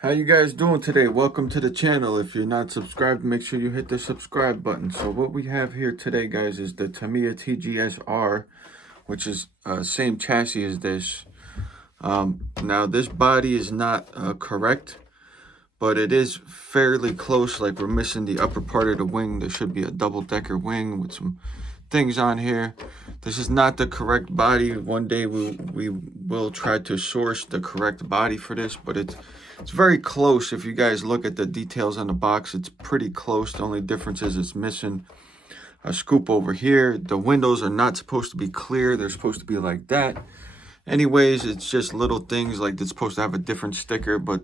How you guys doing today? Welcome to the channel. If you're not subscribed, make sure you hit the subscribe button. So what we have here today, guys, is the Tamiya TGSR, which is same chassis as this. Now this body is not correct, but it is fairly close. Like, we're missing the upper part of the wing. There should be a double-decker wing with some things on here. This is not the correct body. One day we will try to source the correct body for this, but it's very close. If you guys look at the details on the box, it's pretty close. The only difference is it's missing a scoop over here. The windows are not supposed to be clear. They're supposed to be like that. Anyways, it's just little things, like it's supposed to have a different sticker, but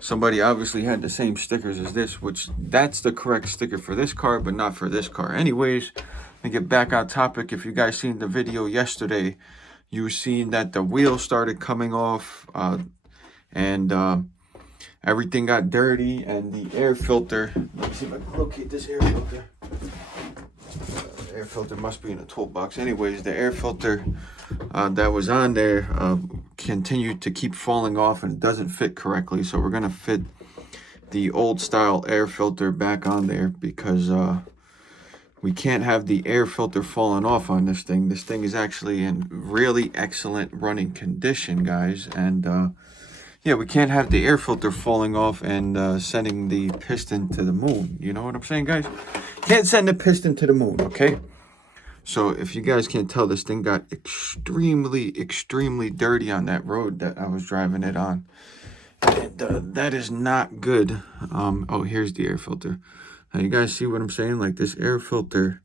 somebody obviously had the same stickers as this, which that's the correct sticker for this car, but not for this car. Anyways, to get back on topic, if you guys seen the video yesterday, you seen that the wheel started coming off, and everything got dirty, and the air filter, let me see if I can locate this air filter. Air filter must be in a toolbox. Anyways, the air filter that was on there continued to keep falling off, and it doesn't fit correctly. So we're gonna fit the old style air filter back on there, because we can't have the air filter falling off on this thing. This thing is actually in really excellent running condition, guys, and yeah, we can't have the air filter falling off and sending the piston to the moon. You know what I'm saying, guys? Can't send the piston to the moon, okay? So if you guys can't tell, this thing got extremely dirty on that road that I was driving it on. And that is not good. Oh, here's the air filter. Now, you guys see what I'm saying? Like, this air filter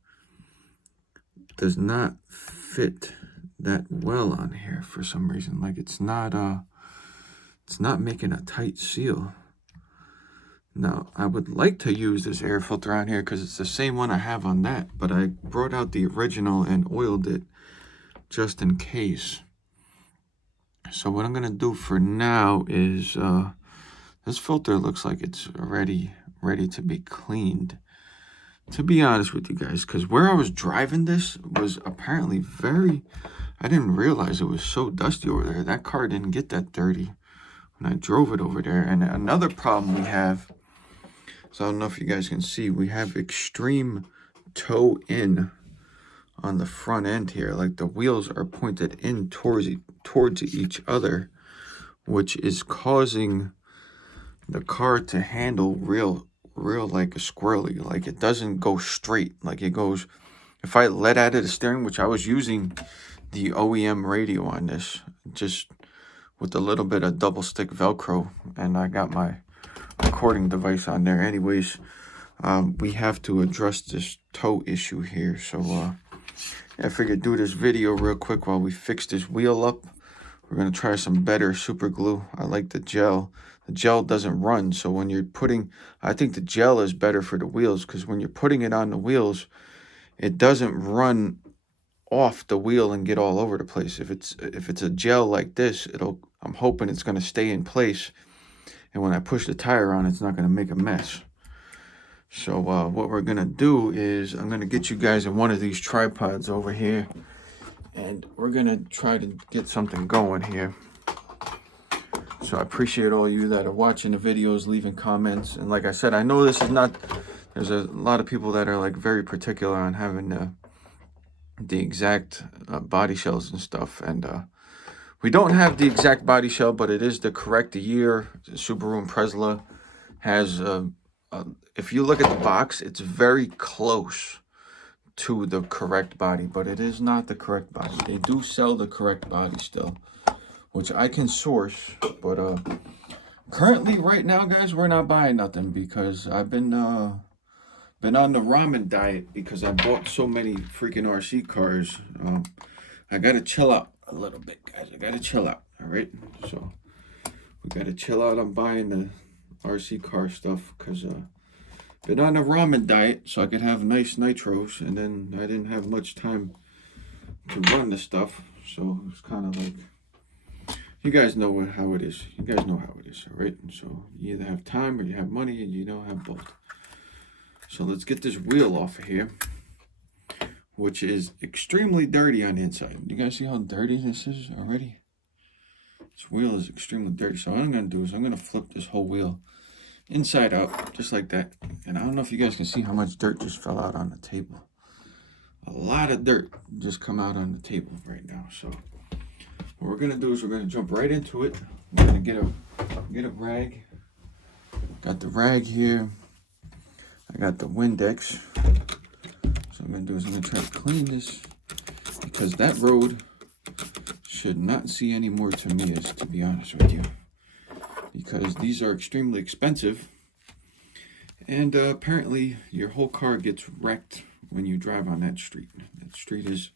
does not fit that well on here for some reason. Like, it's not making a tight seal. Now, I would like to use this air filter on here because it's the same one I have on that, but I brought out the original and oiled it just in case. So what I'm gonna do for now is, this filter looks like it's ready to be cleaned. To be honest with you guys, because where I was driving this was apparently I didn't realize it was so dusty over there. That car didn't get that dirty when I drove it over there. And another problem we have, so I don't know if you guys can see, we have extreme toe in on the front end here. Like, the wheels are pointed in towards each other, which is causing the car to handle real like a squirrely. Like, it doesn't go straight. Like, it goes, if I let out of the steering, which I was using the OEM radio on this, just with a little bit of double stick Velcro, and I got my recording device on there. Anyways, we have to address this toe issue here. So I figured do this video real quick while we fix this wheel up. We're gonna try some better super glue. I like the gel. The gel doesn't run, so when you're putting, I think the gel is better for the wheels, because when you're putting it on the wheels, it doesn't run off the wheel and get all over the place. If it's a gel like this, I'm hoping it's gonna stay in place, and when I push the tire on, it's not gonna make a mess. So what we're gonna do is, I'm gonna get you guys in one of these tripods over here, and we're gonna try to get something going here. So I appreciate all you that are watching the videos, leaving comments. And like I said, I know this is not, there's a lot of people that are like very particular on having the exact body shells and stuff. And we don't have the exact body shell, but it is the correct year. Subaru Impreza has, if you look at the box, it's very close to the correct body, but it is not the correct body. They do sell the correct body still, which I can source, but currently right now, guys, we're not buying nothing, because I've been on the ramen diet, because I bought so many freaking RC cars. I gotta chill out a little bit, guys. I gotta chill out. All right, so we gotta chill out on buying the RC car stuff, because been on a ramen diet so I could have nice nitros, and then I didn't have much time to run the stuff, so it's kind of like, you guys know how it is. You guys know how it is, all right? So you either have time or you have money, and you don't have both. So let's get this wheel off of here, which is extremely dirty on the inside. You guys see how dirty this is already? This wheel is extremely dirty. So what I'm going to do is I'm going to flip this whole wheel inside out, just like that. And I don't know if you guys can see how much dirt just fell out on the table. A lot of dirt just come out on the table right now. So what we're going to do is we're going to jump right into it. We're going to get a rag. Got the rag here. I got the Windex. So I'm going to do is I'm going to try to clean this, because that road should not see any more Tamiyas, to be honest with you, because these are extremely expensive, and apparently your whole car gets wrecked when you drive on that street. That street is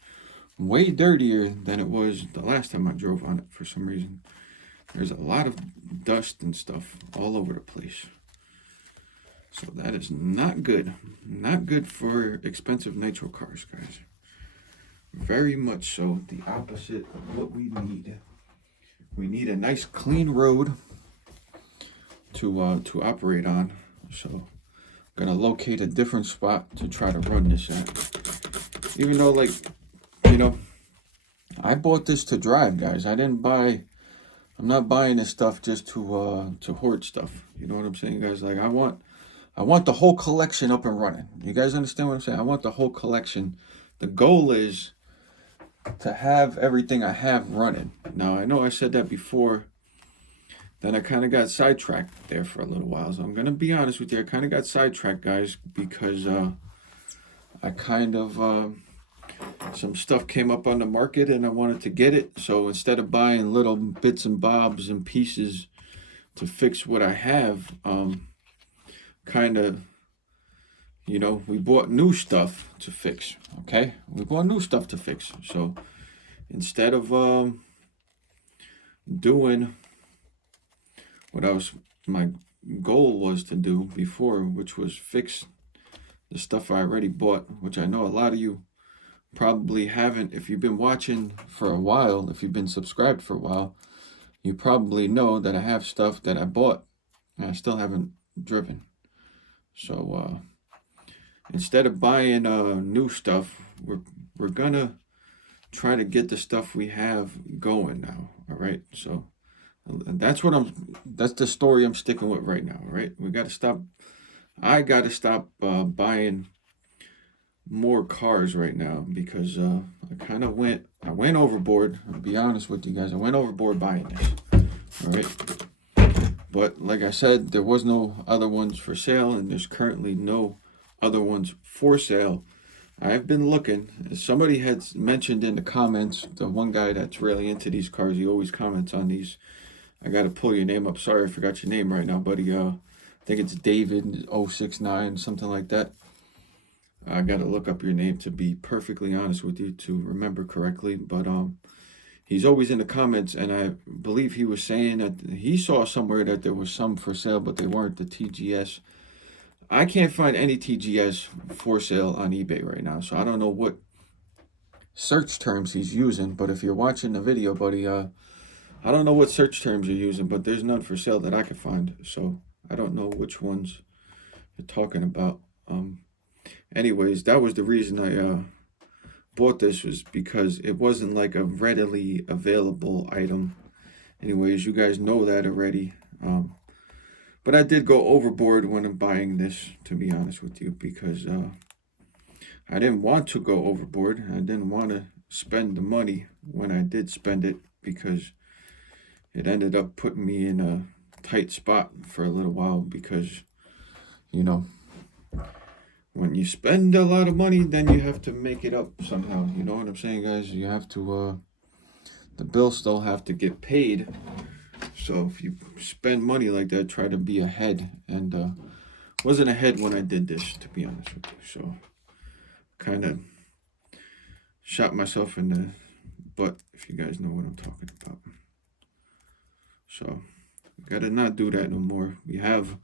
way dirtier than it was the last time I drove on it. For some reason, there's a lot of dust and stuff all over the place. So that is not good. Not good for expensive nitro cars, guys. Very much so the opposite of what we need. We need a nice clean road to operate on. So I'm gonna locate a different spot to try to run this at. Even though, like, you know, I bought this to drive, guys. I'm not buying this stuff just to hoard stuff. You know what I'm saying, guys? Like, I want the whole collection up and running. You guys understand what I'm saying? I want the whole collection. The goal is to have everything I have running. Now, I know I said that before. Then I kind of got sidetracked there for a little while. So I'm going to be honest with you. I kind of got sidetracked, guys, because I kind of, some stuff came up on the market and I wanted to get it. So instead of buying little bits and bobs and pieces to fix what I have, kind of, you know, we bought new stuff to fix. Okay, we bought new stuff to fix. So instead of doing what my goal was to do before, which was fix the stuff I already bought, which I know a lot of you probably haven't. If you've been watching for a while, if you've been subscribed for a while, you probably know that I have stuff that I bought and I still haven't driven. So instead of buying new stuff, we're gonna try to get the stuff we have going now. All right, so that's the story I'm sticking with right now. All right, I gotta stop buying more cars right now, because I went overboard. I'll be honest with you guys, I went overboard buying this. All right, but like I said, there was no other ones for sale, and there's currently no other ones for sale. I've been looking. Somebody had mentioned in the comments, the one guy that's really into these cars, he always comments on these. I got to pull your name up. Sorry, I forgot your name right now, buddy. I think it's David 069, something like that. I got to look up your name, to be perfectly honest with you, to remember correctly. But he's always in the comments, and I believe he was saying that he saw somewhere that there was some for sale, but they weren't the TGS. I can't find any TGS for sale on eBay right now, so I don't know what search terms he's using. But if you're watching the video, buddy, I don't know what search terms you're using, but there's none for sale that I could find. So I don't know which ones you're talking about. Anyways, that was the reason I bought this, was because it wasn't like a readily available item. Anyways, you guys know that already. But I did go overboard when I'm buying this, to be honest with you, because I didn't want to go overboard. I didn't want to spend the money when I did spend it, because it ended up putting me in a tight spot for a little while, because, you know, when you spend a lot of money, then you have to make it up somehow. You know what I'm saying, guys? You have to, the bills still have to get paid. So if you spend money like that, try to be ahead. And wasn't ahead when I did this, to be honest with you. So kind of shot myself in the butt, if you guys know what I'm talking about. So gotta not do that no more. We have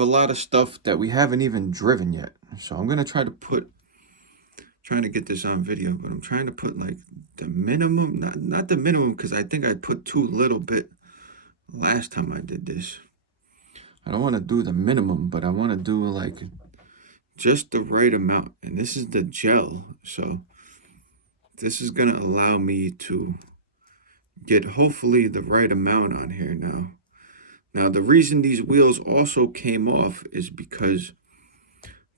a lot of stuff that we haven't even driven yet. So I'm gonna trying to get this on video, but I'm trying to put like the minimum, not the minimum, because I think I put too little bit last time I did this. I don't want to do the minimum, but I want to do like just the right amount. And this is the gel, so this is gonna allow me to get hopefully the right amount on here now. Now, the reason these wheels also came off is because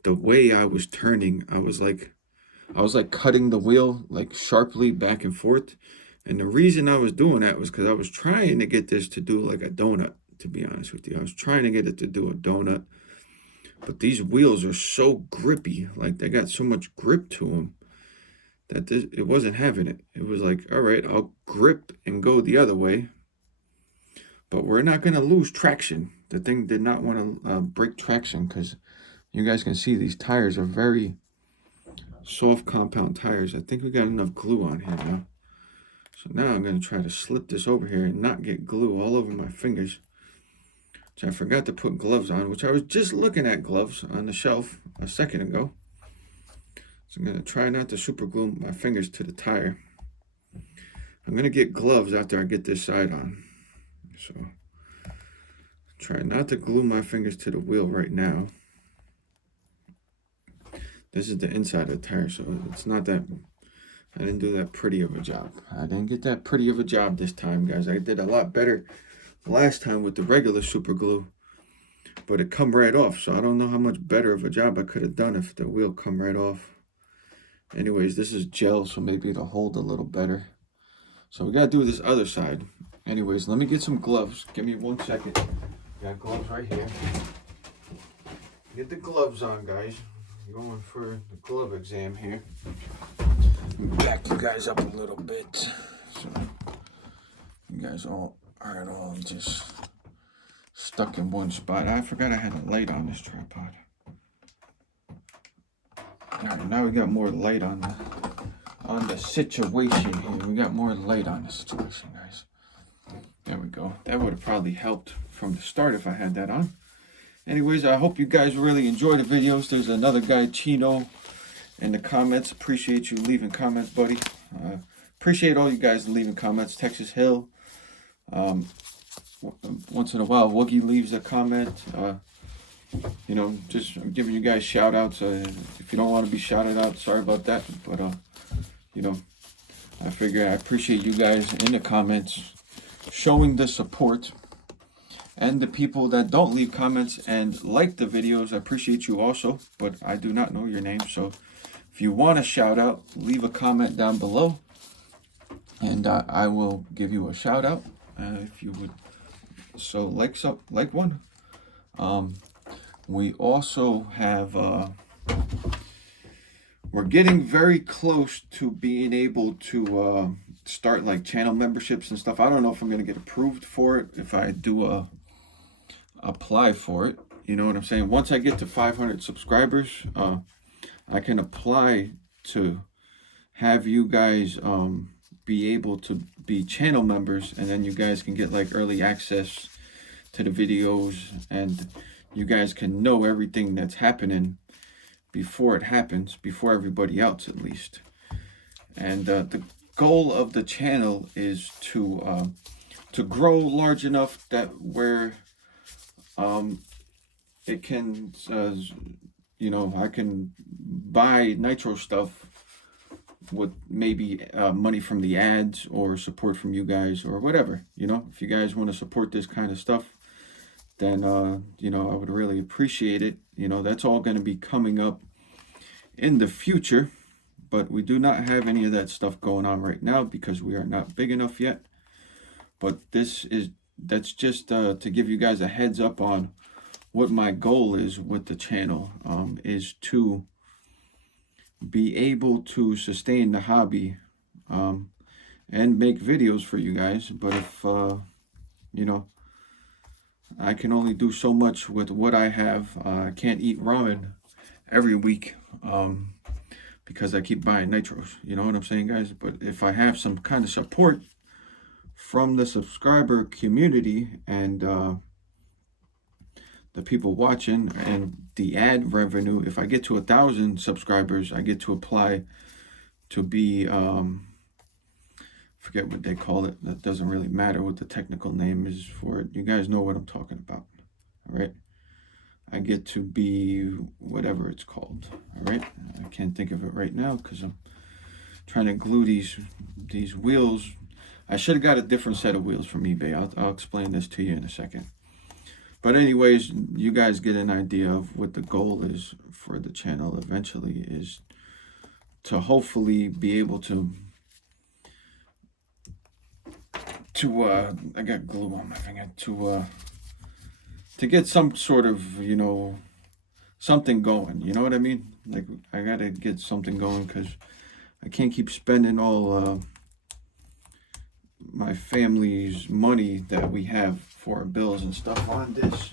the way I was turning, I was like cutting the wheel like sharply back and forth. And the reason I was doing that was because I was trying to get this to do like a donut, to be honest with you. I was trying to get it to do a donut. But these wheels are so grippy, like they got so much grip to them that it wasn't having it. It was like, all right, I'll grip and go the other way, but we're not going to lose traction. The thing did not want to break traction because you guys can see these tires are very soft compound tires. I think we got enough glue on here now. So now I'm going to try to slip this over here and not get glue all over my fingers. Which I forgot to put gloves on, which I was just looking at gloves on the shelf a second ago. So I'm going to try not to super glue my fingers to the tire. I'm going to get gloves after I get this side on. So try not to glue my fingers to the wheel right now. This is the inside of the tire, so it's not that, I didn't do that pretty of a job. I didn't get that pretty of a job this time, guys. I did a lot better last time with the regular super glue, but it come right off. So I don't know how much better of a job I could have done if the wheel come right off. Anyways, this is gel, so maybe it'll hold a little better. So we gotta do this other side. Anyways, let me get some gloves. Give me 1 second. Got gloves right here. Get the gloves on, guys. I'm going for the glove exam here. Back you guys up a little bit. So you guys all aren't all just stuck in one spot. I forgot I had a light on this tripod. Alright, now we got more light on the situation here. We got more light on the situation, guys. There we go. That would have probably helped from the start if I had that on. Anyways, I hope you guys really enjoy the videos. There's another guy, Chino, in the comments. Appreciate you leaving comments, buddy. Appreciate all you guys leaving comments. Texas Hill. Once in a while, Woogie leaves a comment. You know, just giving you guys shout outs. If you don't want to be shouted out, sorry about that. But, you know, I figure I appreciate you guys in the comments showing the support. And the people that don't leave comments and like the videos, I appreciate you also. But I do not know your name. So if you want a shout out, leave a comment down below. And I will give you a shout out if you would. So like one. We also have, we're getting very close to being able to start like channel memberships and stuff. I don't know if I'm going to get approved for it if I do apply for it. You know what I'm saying? Once I get to 500 subscribers, I can apply to have you guys be able to be channel members, and then you guys can get like early access to the videos, and you guys can know everything that's happening before it happens, before everybody else at least. And the goal of the channel is to grow large enough that where it can, you know, I can buy Nitro stuff with maybe money from the ads or support from you guys or whatever. You know, if you guys want to support this kind of stuff, then you know, I would really appreciate it. You know, that's all going to be coming up in the future, but we do not have any of that stuff going on right now because we are not big enough yet. But that's just to give you guys a heads up on what my goal is with the channel, is to be able to sustain the hobby and make videos for you guys. But if you know, I can only do so much with what I have. I can't eat ramen every week because I keep buying nitros. You know what I'm saying, guys? But if I have some kind of support from the subscriber community and the people watching and the ad revenue, if I get to 1,000 subscribers, I get to apply to be forget what they call it. That doesn't really matter what the technical name is for it. You guys know what I'm talking about. All right, I get to be whatever it's called. All right, I can't think of it right now because I'm trying to glue these wheels. I should have got a different set of wheels from eBay. I'll explain this to you in a second. But anyways, you guys get an idea of what the goal is for the channel eventually, is to hopefully be able to I got glue on my finger, to get some sort of, you know, something going, you know what I mean? Like, I gotta get something going, because I can't keep spending all my family's money that we have for our bills and stuff on this,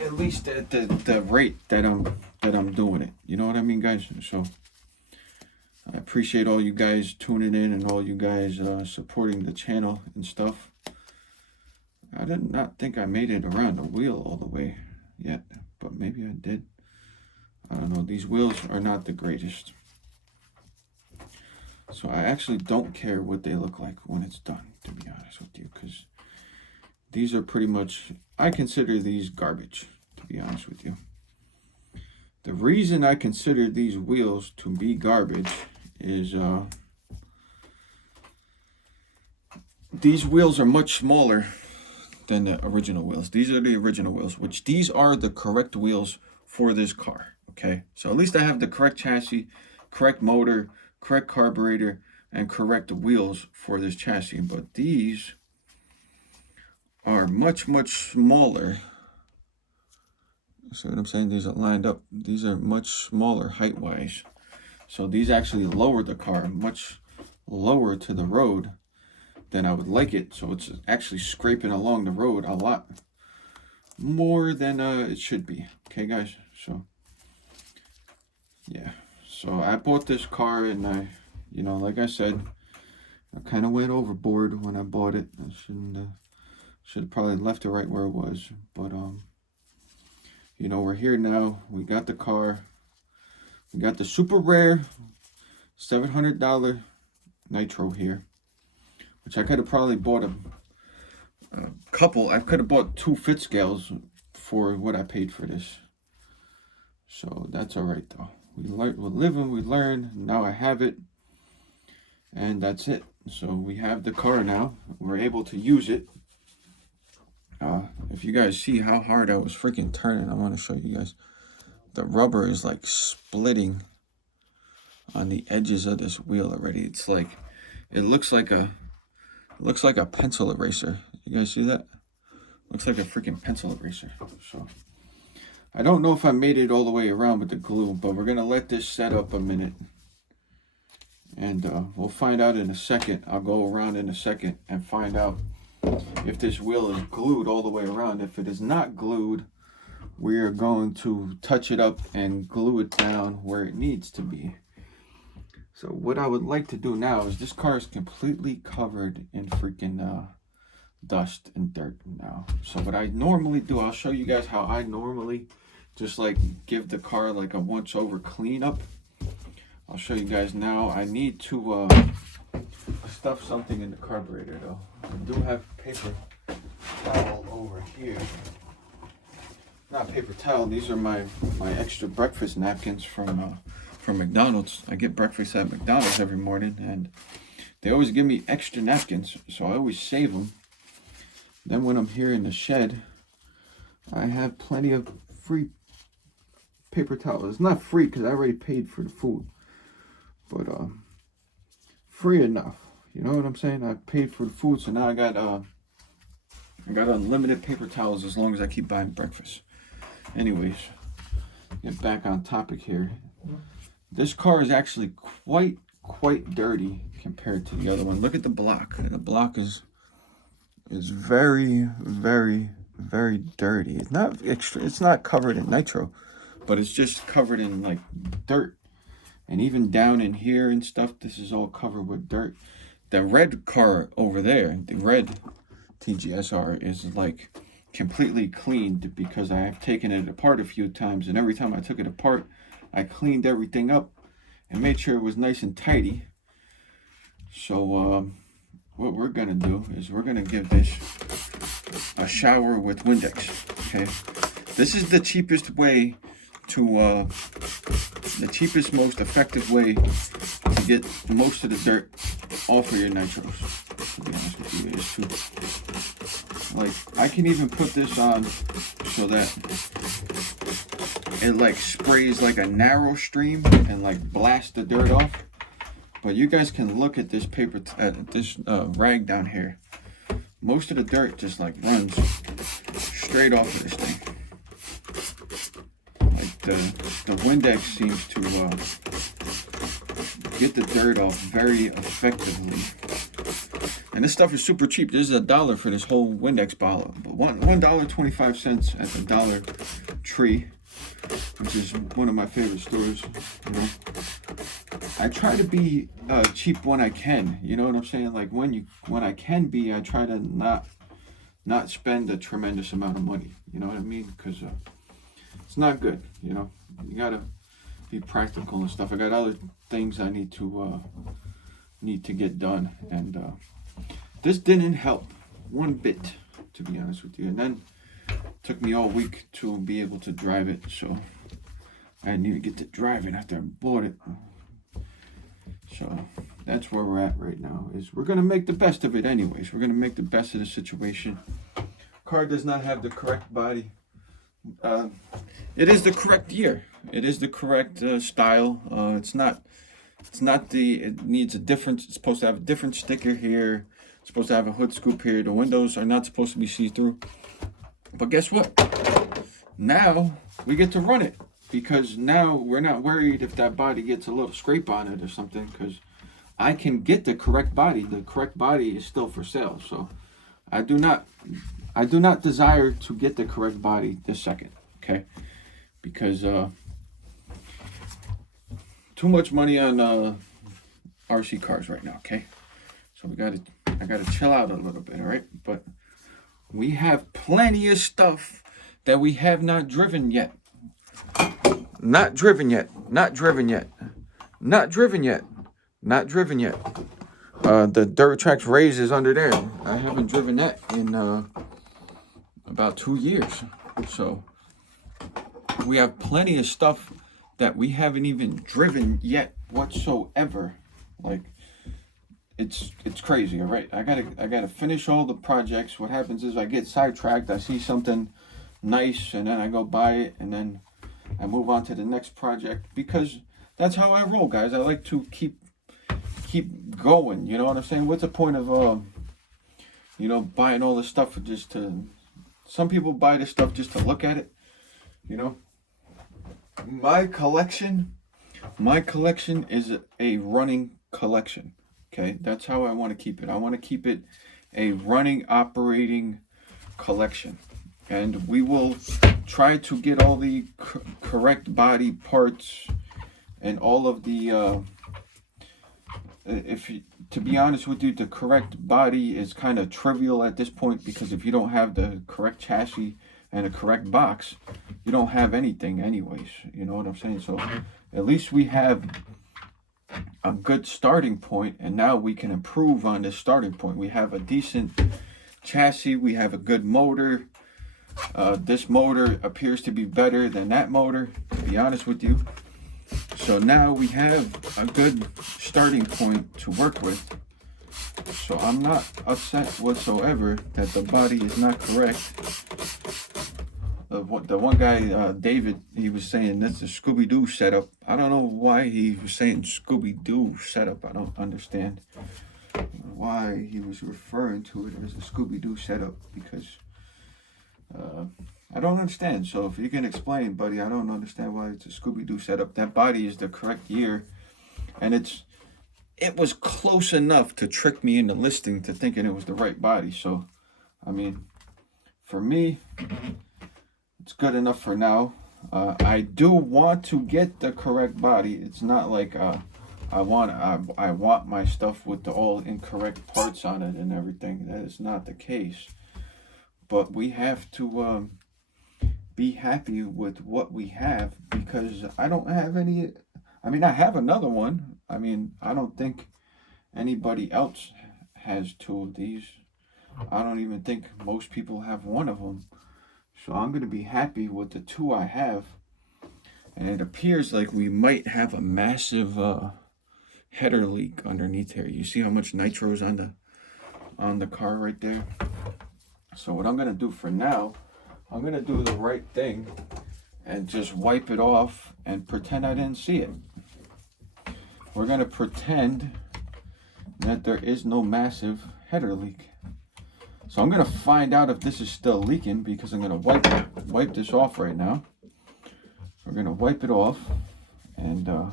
at least at the rate that I'm doing it, you know what I mean, guys? So I appreciate all you guys tuning in and all you guys supporting the channel and stuff. I did not think I made it around the wheel all the way yet, but maybe I did. I don't know. These wheels are not the greatest. So I actually don't care what they look like when it's done, to be honest with you, because these are pretty much, I consider these garbage, to be honest with you. The reason I consider these wheels to be garbage is these wheels are much smaller than the original wheels. These are the original wheels, which these are the correct wheels for this car, okay? So at least I have the correct chassis, correct motor, correct carburetor, and correct wheels for this chassis. But these are much smaller. See what I'm saying? These are lined up. These are much smaller height-wise. So these actually lower the car much lower to the road than I would like it. So it's actually scraping along the road a lot more than it should be. Okay, guys? So, yeah. So I bought this car, and I, you know, like I said, I kind of went overboard when I bought it. I should have probably left it right where it was. But, you know, we're here now. We got the car. We got the super rare $700 Nitro here, which I could have probably bought a couple. I could have bought 2 fit scales for what I paid for this. So that's all right, though. We live and we learn. Now I have it, and that's it. So we have the car now. We're able to use it. If you guys see how hard I was freaking turning, I want to show you guys. The rubber is like splitting on the edges of this wheel already. It's like, it looks like a pencil eraser. You guys see that? Looks like a freaking pencil eraser. So I don't know if I made it all the way around with the glue, but we're gonna let this set up a minute, and we'll find out in a second. I'll go around in a second and find out if this wheel is glued all the way around. If it is not glued, we are going to touch it up and glue it down where it needs to be. So what I would like to do now is, this car is completely covered in freaking dust and dirt now. So what I normally do, I'll show you guys how I normally just like give the car like a once over cleanup. I'll show you guys now. I need to stuff something in the carburetor though. I do have paper towel over here. Not paper towel, these are my extra breakfast napkins from McDonald's. I get breakfast at McDonald's every morning, and they always give me extra napkins, so I always save them. Then when I'm here in the shed, I have plenty of free paper towels. It's not free because I already paid for the food, but free enough. You know what I'm saying? I paid for the food, so now I got unlimited paper towels as long as I keep buying breakfast. Anyways, get back on topic here. This car is actually quite dirty compared to the other one. Look at the block. The block is very dirty. It's not extra. It's not covered in nitro, but it's just covered in like dirt, and even down in here and stuff. This is all covered with dirt. The red car over there, the red TGSR, is like completely cleaned because I have taken it apart a few times, and every time I took it apart, I cleaned everything up and made sure it was nice and tidy. So what we're gonna do is we're gonna give this a shower with Windex. Okay, this is the cheapest way to the cheapest, most effective way to get most of the dirt all for your nitros, to be honest with you. It's too, like, I can even put this on so that it like sprays like a narrow stream and like blasts the dirt off. But you guys can look at this paper, at this rag down here. Most of the dirt just like runs straight off of this thing. Like the Windex seems to get the dirt off very effectively. And this stuff is super cheap. This is $1 for this whole Windex bottle. But $1.25 at the Dollar Tree, which is one of my favorite stores. You know, I try to be cheap when I can. You know what I'm saying? Like when I can be, I try to not spend a tremendous amount of money. You know what I mean? Because it's not good. You know, you gotta be practical and stuff. I got other things I need to get done, and this didn't help one bit, to be honest with you. And then it took me all week to be able to drive it, so I need to get to driving after I bought it. So that's where we're at right now. Is we're gonna make the best of it, anyways. We're gonna make the best of the situation. Car does not have the correct body. It is the correct year. It is the correct style. It's not the. It needs a different. It's supposed to have a different sticker here. It's supposed to have a hood scoop here. The windows are not supposed to be see-through. But guess what? Now we get to run it, because now we're not worried if that body gets a little scrape on it or something, because I can get the correct body. The correct body is still for sale. So I do not desire to get the correct body this second, okay? Because too much money on RC cars right now, okay? So I gotta chill out a little bit, all right? But we have plenty of stuff that we have not driven yet. Not driven yet. Not driven yet. Not driven yet. Not driven yet. The dirt tracks raise is under there. I haven't driven that in about 2 years. So we have plenty of stuff that we haven't even driven yet whatsoever. Like it's crazy. All right, I gotta finish all the projects. What happens is I get sidetracked. I see something nice and then I go buy it, and then I move on to the next project, because that's how I roll, guys. I like to keep going. You know what I'm saying? What's the point of buying all this stuff for just to? Some people buy this stuff just to look at it. You know, my collection is a running collection. Okay, that's how I want to keep it. I want to keep it a running, operating collection, and we will try to get all the correct body parts and all of the. To be honest with you, the correct body is kind of trivial at this point, because if you don't have the correct chassis and a correct box, you don't have anything anyways. You know what I'm saying? So at least we have a good starting point, and now we can improve on this starting point. We have a decent chassis. We have a good motor. This motor appears to be better than that motor, to be honest with you. So now we have a good starting point to work with. So I'm not upset whatsoever that the body is not correct. The one guy, David, he was saying that's a Scooby-Doo setup. I don't know why he was saying Scooby-Doo setup. I don't understand why he was referring to it as a Scooby-Doo setup, because I don't understand. So if you can explain, buddy, I don't understand why it's a Scooby-Doo setup. That body is the correct year, and it was close enough to trick me into listing to thinking it was the right body. So, I mean, for me, it's good enough for now. I do want to get the correct body. It's not like I want my stuff with the all incorrect parts on it and everything. That is not the case. But we have to be happy with what we have, because I don't have any. I mean, I have another one. I mean, I don't think anybody else has two of these. I don't even think most people have one of them. So I'm going to be happy with the two I have. And it appears like we might have a massive header leak underneath here. You see how much nitro is on the car right there? So what I'm gonna do for now, I'm gonna do the right thing and just wipe it off and pretend I didn't see it. We're gonna pretend that there is no massive header leak. So I'm gonna find out if this is still leaking, because I'm gonna wipe this off right now. We're gonna wipe it off, and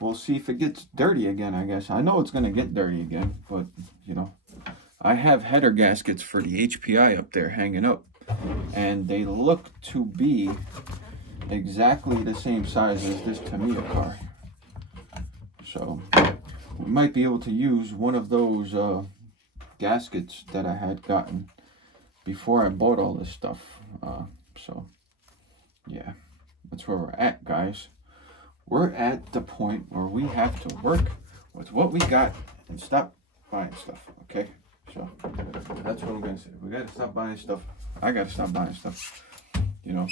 we'll see if it gets dirty again, I guess. I know it's gonna get dirty again, but you know, I have header gaskets for the HPI up there hanging up, and they look to be exactly the same size as this Tamiya car. So we might be able to use one of those gaskets that I had gotten before I bought all this stuff. So yeah, that's where we're at, guys. We're at the point where we have to work with what we got and stop buying stuff, okay? So that's what I'm gonna say. We gotta stop buying stuff. I gotta stop buying stuff. You know,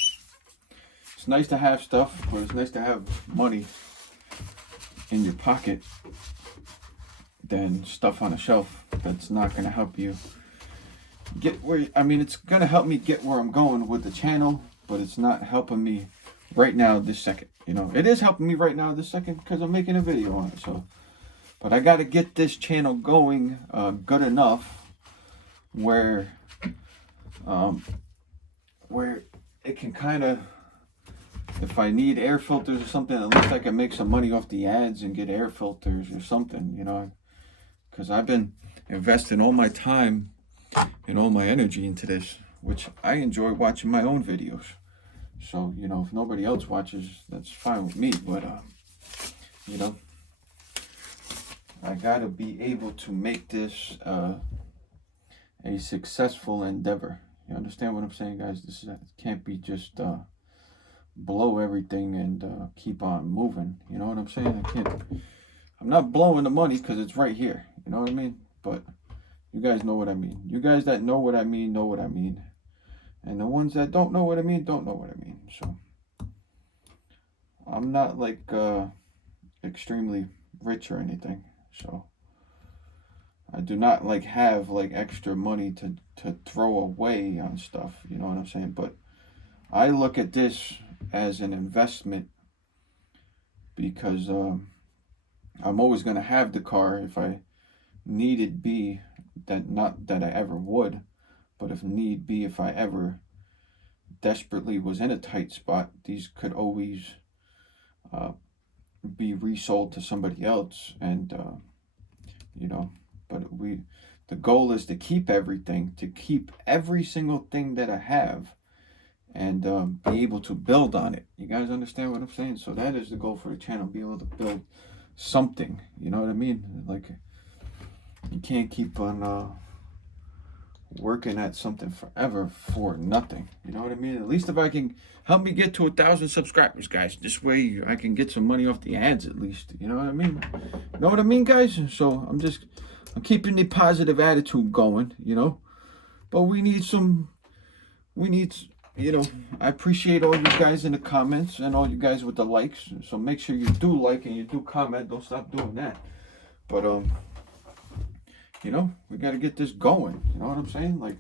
it's nice to have stuff, but it's nice to have money in your pocket than stuff on a shelf that's not gonna help you get where, I mean, it's gonna help me get where I'm going with the channel, but it's not helping me right now this second. You know, it is helping me right now this second because I'm making a video on it. So, but I got to get this channel going good enough where it can kind of, if I need air filters or something, at least I can make some money off the ads and get air filters or something, you know, because I've been investing all my time and all my energy into this, which I enjoy watching my own videos. So, you know, if nobody else watches, that's fine with me, but you know, I gotta be able to make this a successful endeavor. You understand what I'm saying, guys? This can't be just blow everything and keep on moving. You know what I'm saying? I'm not blowing the money because it's right here. You know what I mean? But you guys know what I mean. You guys that know what I mean know what I mean. And the ones that don't know what I mean don't know what I mean. So I'm not like extremely rich or anything. So I do not like have like extra money to throw away on stuff. You know what I'm saying? But I look at this as an investment because I'm always going to have the car if I needed be. Not that I ever would, but if need be, if I ever desperately was in a tight spot, these could always be resold to somebody else. And you know, but the goal is to keep everything, to keep every single thing that I have, and be able to build on it. You guys understand what I'm saying? So that is the goal for the channel, be able to build something. You know what I mean? Like, you can't keep on working at something forever for nothing. You know what I mean? At least if I can help me get to 1,000 subscribers, guys, this way I can get some money off the ads at least. You know what I mean? You know what I mean, guys? So I'm keeping the positive attitude going, you know. But we need, you know, I appreciate all you guys in the comments and all you guys with the likes. So make sure you do like and you do comment. Don't stop doing that. But you know, we got to get this going. You know what I'm saying? Like,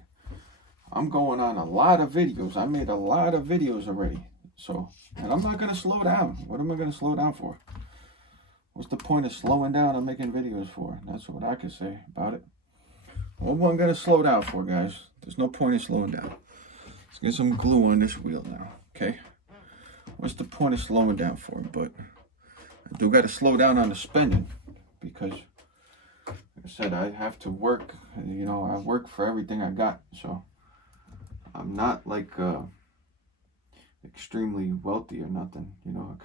I'm going on a lot of videos. I made a lot of videos already. So, and I'm not going to slow down. What am I going to slow down for? What's the point of slowing down and making videos for? That's what I could say about it. What am I going to slow down for, guys? There's no point in slowing down. Let's get some glue on this wheel now, okay? What's the point of slowing down for? But I do got to slow down on the spending because, like I said, I have to work. You know, I work for everything I got. So I'm not like extremely wealthy or nothing. You know,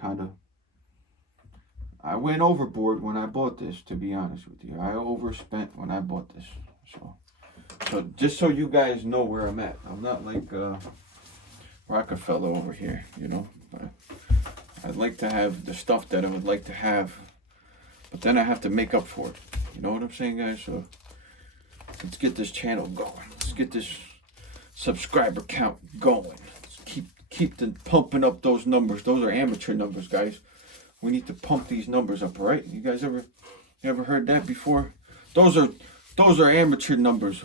I went overboard when I bought this, to be honest with you. I overspent when I bought this. So just so you guys know where I'm at. I'm not like Rockefeller over here, you know. I'd like to have the stuff that I would like to have, but then I have to make up for it. You know what I'm saying, guys? So let's get this channel going. Let's get this subscriber count going. Let's keep pumping up those numbers. Those are amateur numbers, guys. we need to pump these numbers up, all right? You guys ever heard that before? Those are amateur numbers.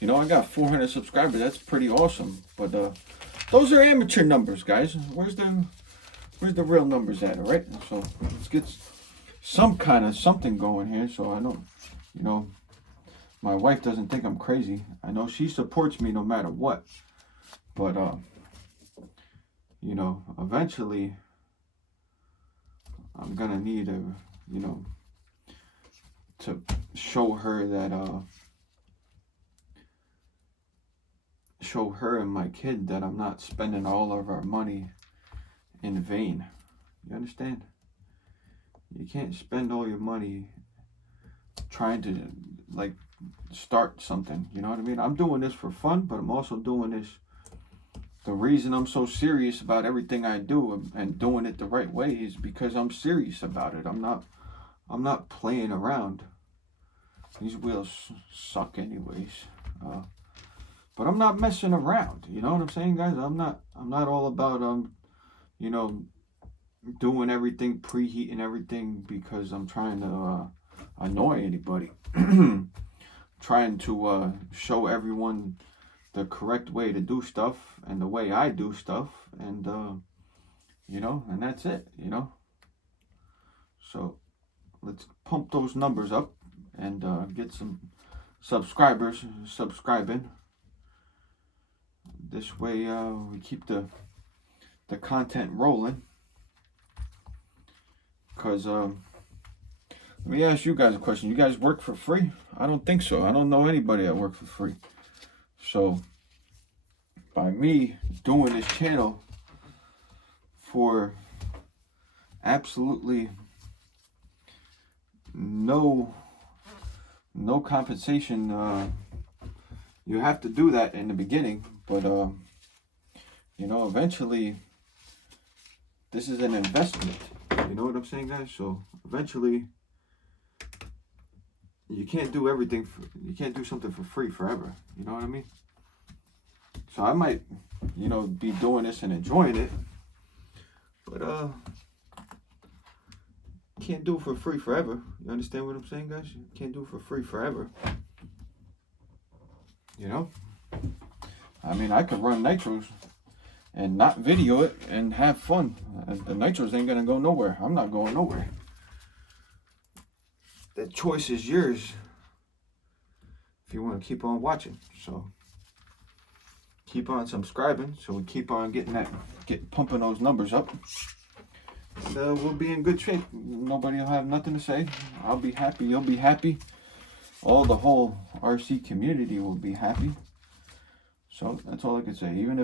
You know, I got 400 subscribers. That's pretty awesome. But those are amateur numbers, guys. Where's the real numbers at, all right? So let's get some kind of something going here, so I don't, you know, my wife doesn't think I'm crazy. I know she supports me no matter what. But you know, eventually I'm gonna need a, you know, to show her that show her and my kid that I'm not spending all of our money in vain. You understand? You can't spend all your money trying to like start something, you know what I mean? I'm doing this for fun, but I'm also doing this, the reason I'm so serious about everything I do and doing it the right way is because I'm serious about it. I'm not playing around. These wheels suck anyways. But I'm not messing around. You know what I'm saying, guys? I'm not all about you know, doing everything, preheating everything because I'm trying to annoy anybody. Trying to show everyone the correct way to do stuff and the way I do stuff, and you know, and that's it, you know. So let's pump those numbers up and get some subscribers subscribing. This way we keep the content rolling. Because let me ask you guys a question. You guys work for free? I don't think so. I don't know anybody that works for free. So by me doing this channel for absolutely no compensation, you have to do that in the beginning, but you know, eventually this is an investment. You know what I'm saying, guys? So eventually you can't do everything you can't do something for free forever. You know what I mean? So I might, you know, be doing this and enjoying it, but can't do it for free forever. You understand what I'm saying, guys? You can't do it for free forever. You know? I mean, I could run nitros and not video it and have fun. The nitros ain't gonna go nowhere. I'm not going nowhere. The choice is yours if you want to keep on watching. So keep on subscribing so we keep on pumping those numbers up. And we'll be in good shape. Nobody will have nothing to say. I'll be happy. You'll be happy. The whole RC community will be happy. So that's all I can say. Even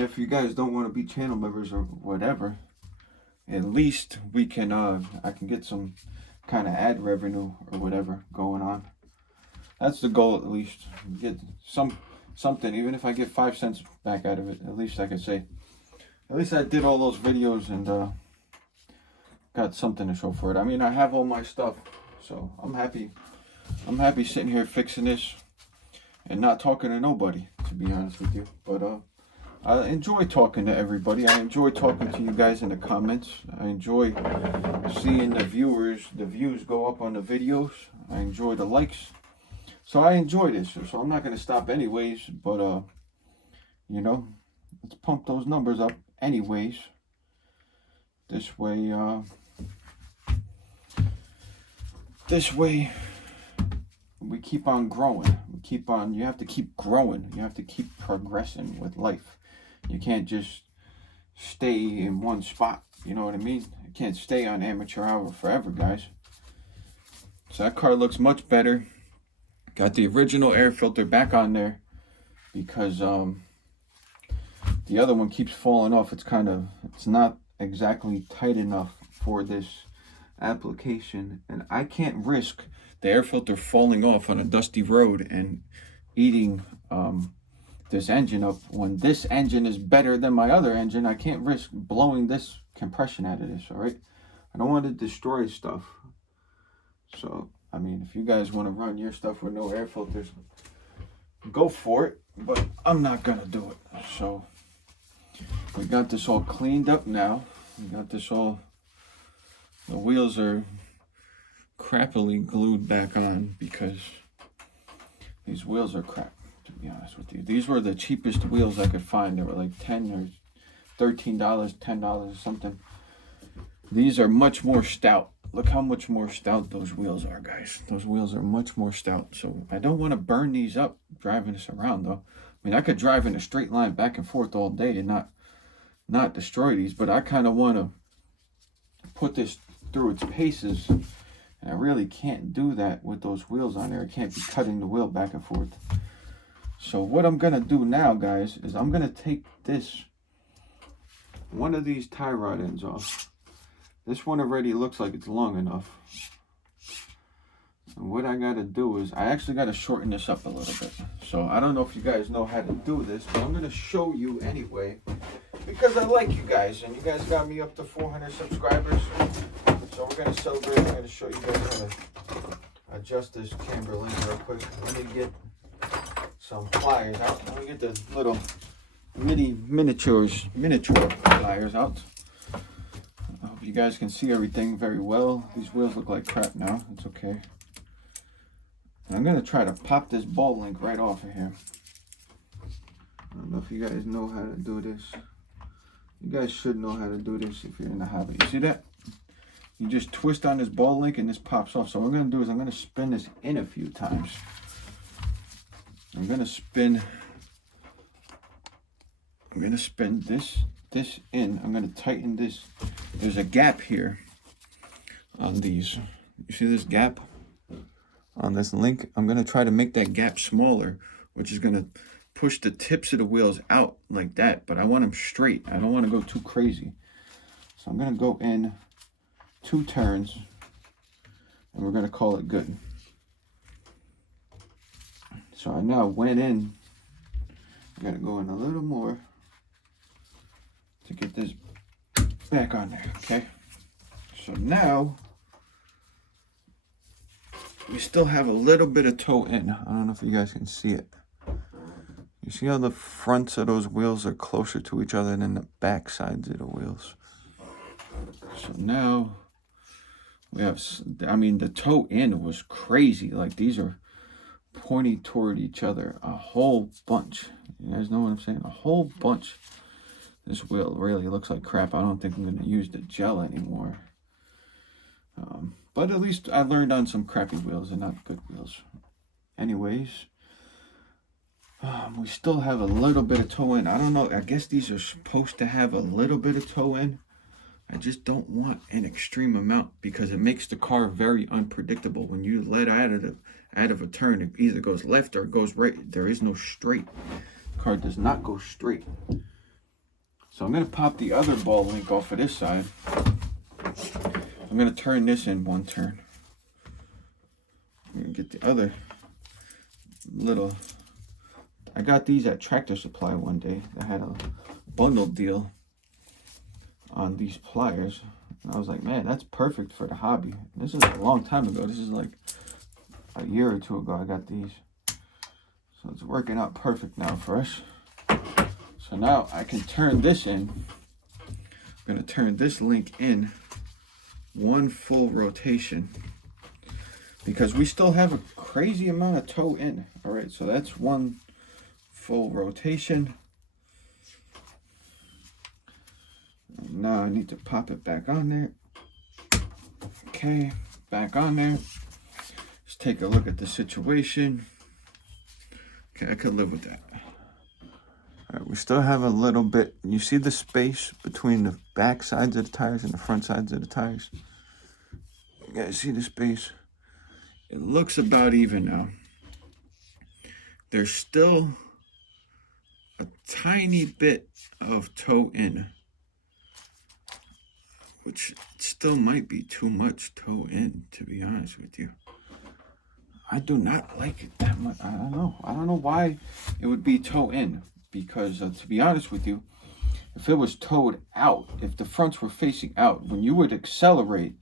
if you guys don't want to be channel members or whatever, at least we can I can get some kind of ad revenue or whatever going on. That's the goal, at least. Get something, even if I get 5 cents back out of it. At least I can say, at least I did all those videos and got something to show for it. I mean, I have all my stuff, so I'm happy. I'm happy sitting here fixing this and not talking to nobody, to be honest with you. But I enjoy talking to everybody. I enjoy talking to you guys in the comments. I enjoy seeing the views go up on the videos. I enjoy the likes. So I enjoy this. So I'm not going to stop anyways. But, you know, let's pump those numbers up anyways. This way, we keep on growing. You have to keep growing. You have to keep progressing with life. You can't just stay in one spot. You know what I mean? You can't stay on amateur hour forever, guys. So that car looks much better. Got the original air filter back on there because the other one keeps falling off. It's not exactly tight enough for this application, and I can't risk the air filter falling off on a dusty road and eating this engine up when this engine is better than my other engine. I can't risk blowing this compression out of this, all right? I don't want to destroy stuff. So, I mean, if you guys want to run your stuff with no air filters, go for it, but I'm not going to do it. So, We got this all cleaned up now. We got this all, the wheels are crappily glued back on because these wheels are crap, to be honest with you. These were the cheapest wheels I could find. They were like $10 or $13, $10 or something. These are much more stout. Look how much more stout those wheels are, guys. Those wheels are much more stout. So I don't want to burn these up driving this around, though. I mean, I could drive in a straight line back and forth all day and not destroy these, but I kind of want to put this through its paces, and I really can't do that with those wheels on there. I can't be cutting the wheel back and forth. So what I'm going to do now, guys, is I'm going to take one of these tie rod ends off. This one already looks like it's long enough. And what I got to do is, I actually got to shorten this up a little bit. So I don't know if you guys know how to do this, but I'm going to show you anyway, because I like you guys, and you guys got me up to 400 subscribers. So we're going to celebrate. I'm going to show you guys how to adjust this camber link real quick. Let me get some pliers out. Let me get the little miniature pliers out. I hope you guys can see everything very well. These wheels look like crap now. It's okay. And I'm going to try to pop this ball link right off of here. I don't know if you guys know how to do this. You guys should know how to do this if you're in the hobby. You see that? You just twist on this ball link and this pops off. So what I'm going to do is I'm going to spin this in a few times. I'm going to spin this in. I'm going to tighten this. There's a gap here on these. You see this gap on this link? I'm going to try to make that gap smaller, which is going to push the tips of the wheels out like that, but I want them straight. I don't want to go too crazy. So I'm going to go in 2 turns, and we're going to call it good. So I now went in. I got to go in a little more to get this back on there, okay? So now we still have a little bit of toe in. I don't know if you guys can see it. You see how the fronts of those wheels are closer to each other than the back sides of the wheels. So now we have, I mean, the toe in was crazy. Like, these are pointy toward each other a whole bunch. You guys know what I'm saying? A whole bunch. This wheel really looks like crap. I don't think I'm going to use the gel anymore. But at least I learned on some crappy wheels and not good wheels. Anyways, we still have a little bit of toe in. I don't know. I guess these are supposed to have a little bit of toe in. I just don't want an extreme amount because it makes the car very unpredictable. When you let out of a turn, it either goes left or it goes right. There is no straight. The car does not go straight. So I'm going to pop the other ball link off of this side. I'm going to turn this in 1 turn. I'm going to get the other little... I got these at Tractor Supply one day. They had a bundled deal on these pliers. And I was like, man, that's perfect for the hobby. This is a long time ago. This is like a year or 2 ago I got these. So it's working out perfect now for us. So now I can turn this in. I'm going to turn this link in 1 full rotation because we still have a crazy amount of toe in. All right, so that's 1 full rotation. And now I need to pop it back on there. Okay, back on there. Let's take a look at the situation. Okay, I could live with that. All right, we still have a little bit. You see the space between the back sides of the tires and the front sides of the tires? You guys see the space? It looks about even now. There's still a tiny bit of toe in, which still might be too much toe in, to be honest with you. I do not like it that much. I don't know why it would be toe in, because to be honest with you, if it was toed out, if the fronts were facing out, when you would accelerate,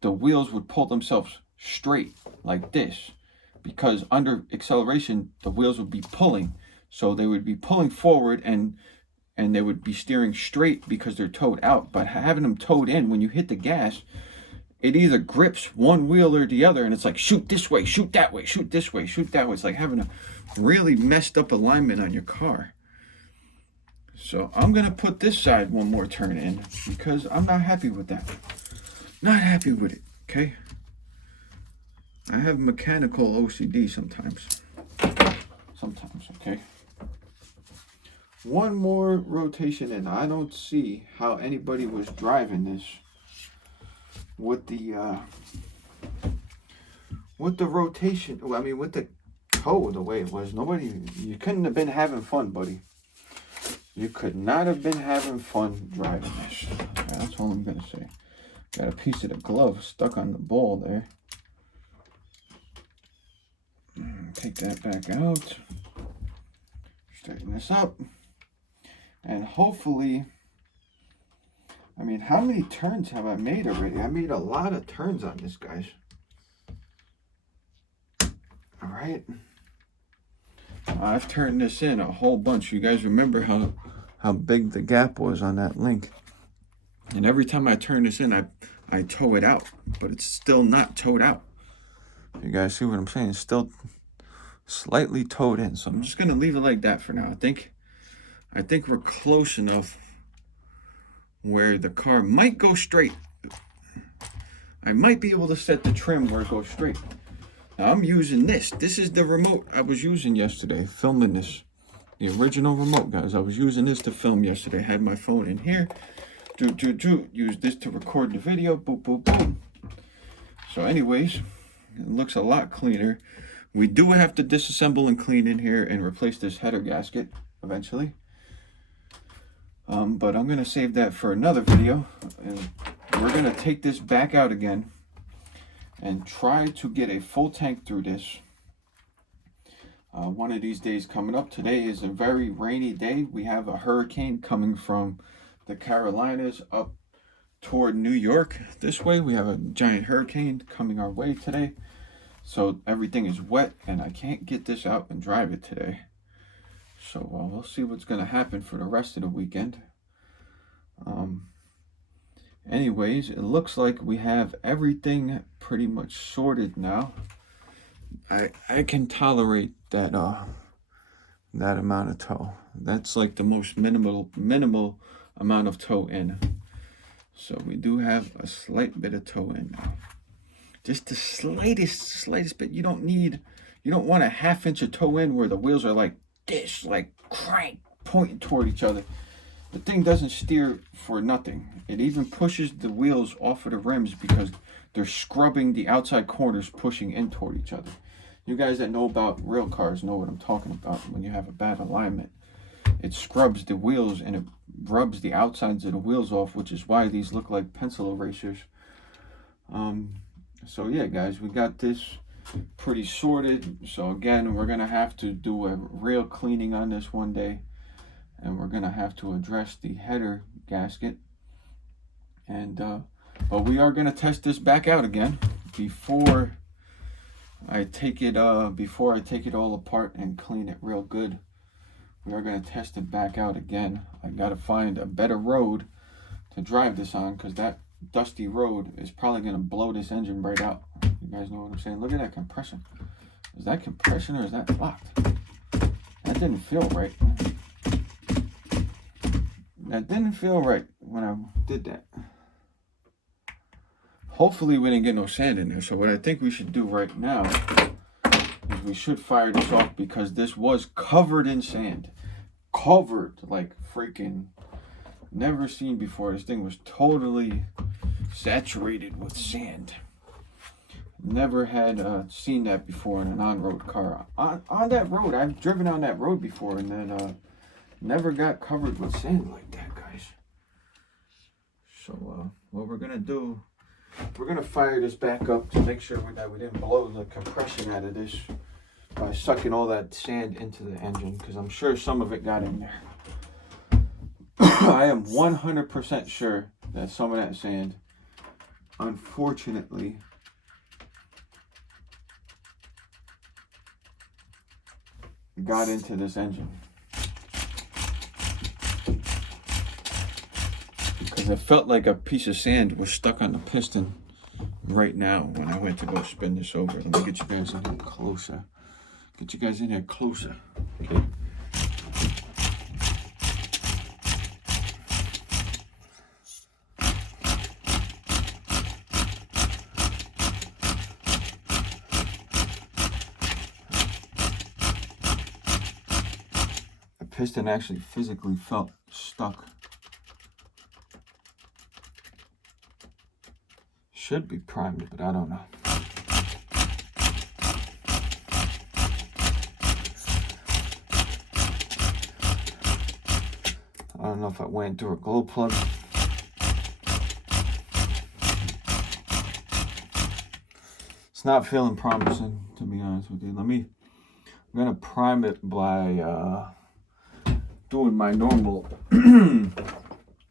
the wheels would pull themselves straight like this, because under acceleration, the wheels would be pulling. So they would be pulling forward, and and they would be steering straight because they're towed out. But having them towed in, when you hit the gas, it either grips one wheel or the other, and it's like shoot this way, shoot that way, shoot this way, shoot that way. It's like having a really messed up alignment on your car. So I'm gonna put this side one more turn in because I'm not happy with that. Not happy with it, okay? I have mechanical OCD sometimes. Okay? One more rotation in. I don't see how anybody was driving this with the rotation. I mean, with the toe the way it was. You couldn't have been having fun, buddy. You could not have been having fun driving this. Yeah, that's all I'm gonna say. Got a piece of the glove stuck on the ball there. Take that back out. Straighten this up. And hopefully, I mean, how many turns have I made already? I made a lot of turns on this, guys. All right. I've turned this in a whole bunch. You guys remember how big the gap was on that link. And every time I turn this in, I tow it out, but it's still not towed out. You guys see what I'm saying? It's still slightly towed in. So I'm just gonna leave it like that for now. I think we're close enough where the car might go straight. I might be able to set the trim where it goes straight. Now I'm using this. This is the remote I was using yesterday, filming this. The original remote, guys. I was using this to film yesterday. I had my phone in here. Use this to record the video. Boop, boop, boom. So anyways, it looks a lot cleaner. We do have to disassemble and clean in here and replace this header gasket eventually. But I'm going to save that for another video. And we're going to take this back out again and try to get a full tank through this. One of these days coming up. Today is a very rainy day. We have a hurricane coming from the Carolinas up toward New York. This way we have a giant hurricane coming our way today. So everything is wet and I can't get this out and drive it today. So we'll see what's going to happen for the rest of the weekend. Anyways, it looks like we have everything pretty much sorted now. I can tolerate that that amount of tow. That's like the most minimal amount of tow in. So we do have a slight bit of tow in now. Just the slightest bit. You don't want a ½ inch of toe in where the wheels are like this, like crank, pointing toward each other. The thing doesn't steer for nothing. It even pushes the wheels off of the rims because they're scrubbing the outside corners, pushing in toward each other. You guys that know about real cars know what I'm talking about. When you have a bad alignment, it scrubs the wheels and it rubs the outsides of the wheels off, which is why these look like pencil erasers. So yeah, guys, we got this pretty sorted. So again, we're gonna have to do a real cleaning on this one day, and we're gonna have to address the header gasket. And but we are gonna test this back out again before I take it all apart and clean it real good. We are gonna test it back out again. I gotta find a better road to drive this on, because that dusty road is probably going to blow this engine right out. You guys know what I'm saying? Look at that compression. Is that compression or is that locked? That didn't feel right. That didn't feel right when I did that. Hopefully we didn't get no sand in there. So what I think we should do right now is we should fire this off, because this was covered in sand. Covered like freaking never seen before. This thing was totally saturated with sand. Never had seen that before in an on-road car. On that road, I've driven on that road before, and then never got covered with sand like that, guys. So what we're gonna do, we're gonna fire this back up to make sure that we didn't blow the compression out of this by sucking all that sand into the engine, because I'm sure some of it got in there. I am 100% sure that some of that sand, unfortunately, got into this engine. because it felt like a piece of sand was stuck on the piston right now when I went to go spin this over. Let me get you guys in here closer. Get you guys in here closer. Okay. The piston actually physically felt stuck. Should be primed, but I don't know. I don't know if I went through a glow plug. It's not feeling promising, to be honest with you. I'm gonna prime it by doing my normal.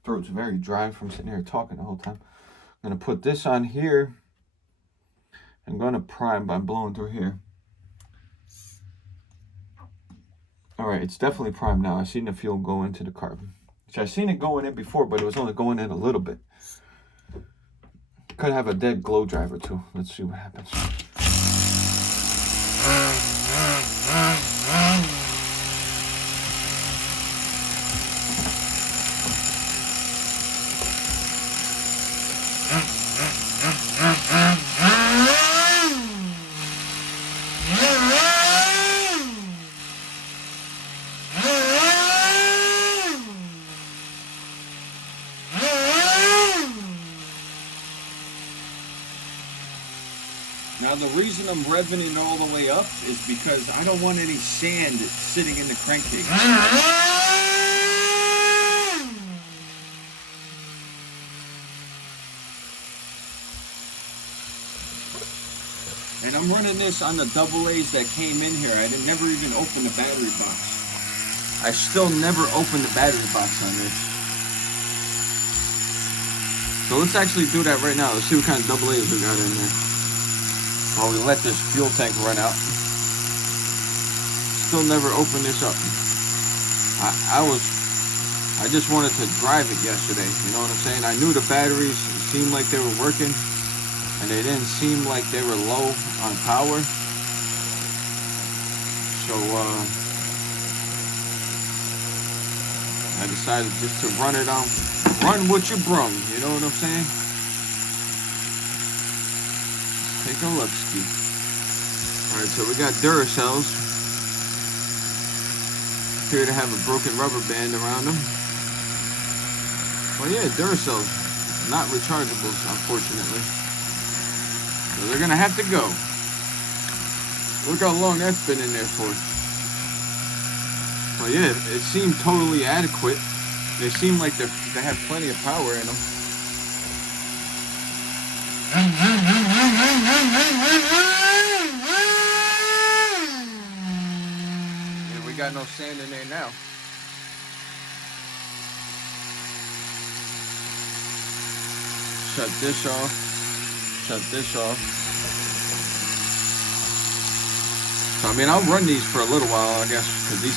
Throat's very dry from sitting here talking the whole time. I'm gonna put this on here. I'm gonna prime by blowing through here. All right, it's definitely primed now. I seen the fuel go into the carbon, which I seen it going in before, but it was only going in a little bit. Could have a dead glow drive or two. Let's see what happens. Now the reason I'm revving it all the way up is because I don't want any sand sitting in the crankcase. And I'm running this on the AA that came in here. I never even opened the battery box. I still never opened the battery box on this. So let's actually do that right now. Let's see what kind of AA's we got in there. While we let this fuel tank run out. Still never opened this up. I just wanted to drive it yesterday. You know what I'm saying? I knew the batteries seemed like they were working, and they didn't seem like they were low on power. So I decided just to run it on. Run what you brung. You know what I'm saying? Take a look, ski. Alright, so we got Duracells. Appear to have a broken rubber band around them. Well, yeah, Duracells. Not rechargeables, unfortunately. So they're gonna have to go. Look how long that's been in there for. Well, yeah, it seemed totally adequate. They seem like they have plenty of power in them. Yeah, we got no sand in there now. Shut this off. Shut this off. So I mean, I'll run these for a little while, I guess, because they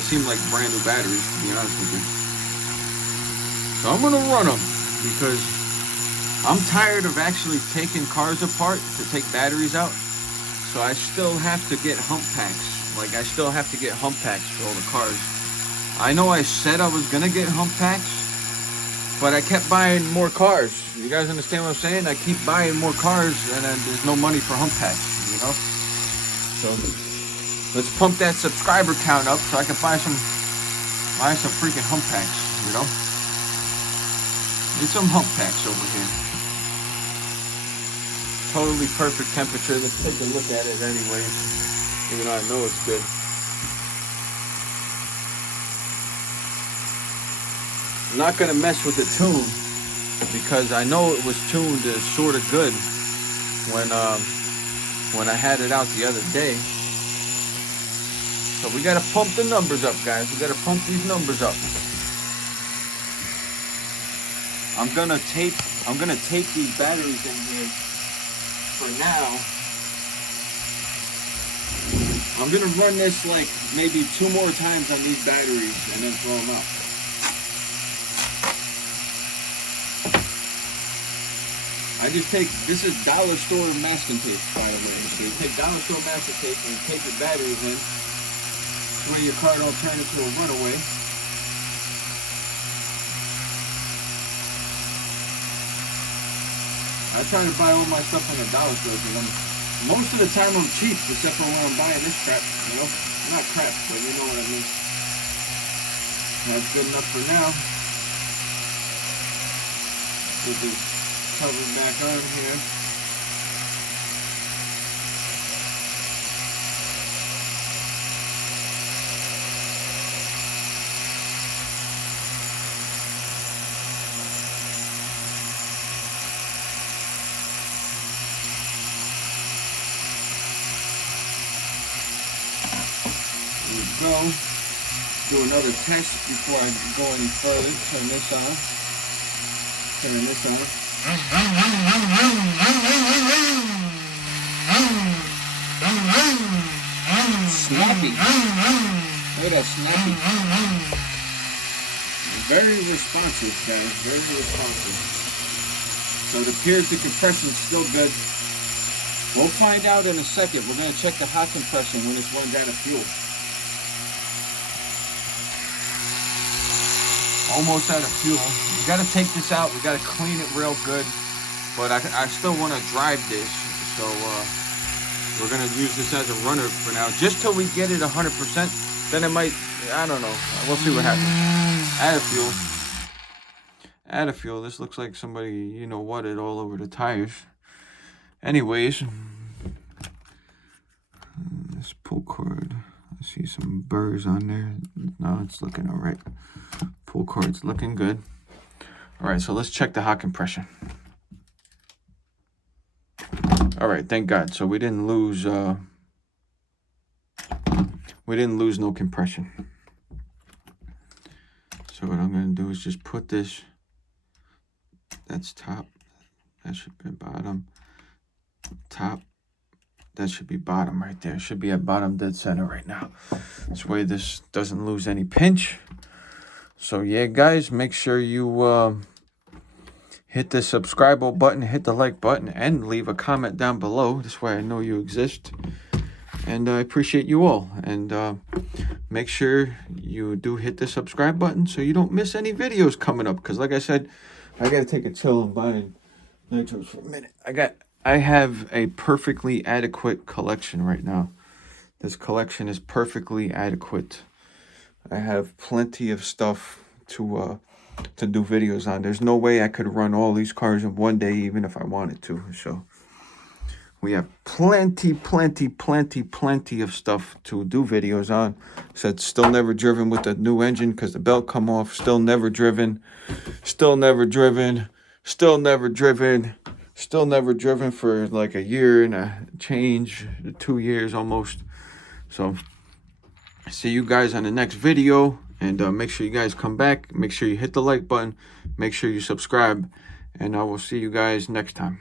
seem like brand new batteries, to be honest with you. So I'm gonna run them because I'm tired of actually taking cars apart to take batteries out. So I still have to get hump packs. Like, I still have to get hump packs for all the cars. I know I said I was gonna get hump packs, but I kept buying more cars. You guys understand what I'm saying? I keep buying more cars and then there's no money for hump packs, you know? So let's pump that subscriber count up so I can buy some freaking hump packs, you know? Need some hump packs over here. Totally perfect temperature. Let's take a look at it anyways, even though I know it's good. I'm not gonna mess with the tune because I know it was tuned sort of good when I had it out the other day. So we gotta pump the numbers up, guys. We gotta pump these numbers up. I'm gonna tape these batteries in here for now. I'm gonna run this like maybe 2 more times on these batteries and then throw them out. I just take, this is dollar store masking tape, by the way. So you take dollar store masking tape and you tape your batteries in. This way your car don't turn into a runaway. I try to buy all my stuff from the dollar store because most of the time I'm cheap, except for when I'm buying this crap, you know? Not crap, but you know what I mean. That's good enough for now. Put this cover back on here. Go do another test before I go any further. Turn this on. Turn this on. Snappy. Look at that snappy. Very responsive, guys. Very responsive. So it appears the compression is still good. We'll find out in a second. We're going to check the hot compression when it's runs out of fuel. Almost out of fuel. We got to take this out. We got to clean it real good. But I still want to drive this. So we're going to use this as a runner for now. Just till we get it 100%. Then it might, I don't know. We'll see what happens. Add a fuel. Add a fuel. This looks like somebody, you know what, it all over the tires. Anyways. This pull cord. I see some burrs on there. No, it's looking all right. Pull cord's looking good. All right, so let's check the hot compression. All right, thank God. So we didn't lose no compression. So what I'm gonna do is just put this, that's top, that should be bottom, top, that should be bottom right there. Should be at bottom dead center right now. This way this doesn't lose any pinch. So yeah, guys, make sure you hit the subscribe button, hit the like button, and leave a comment down below. This way I know you exist. And I appreciate you all. And make sure you do hit the subscribe button so you don't miss any videos coming up. Because like I said, I got to take a chill on buying nitros for a minute. I have a perfectly adequate collection right now. This collection is perfectly adequate. I have plenty of stuff to do videos on. There's no way I could run all these cars in one day, even if I wanted to. So we have plenty of stuff to do videos on. Said still never driven with the new engine because the belt come off. Still never driven. Still never driven. Still never driven. Still never driven for like a year and a change, 2 years almost. So see you guys on the next video, and make sure you guys come back. Make sure you hit the like button. Make sure you subscribe, and I will see you guys next time.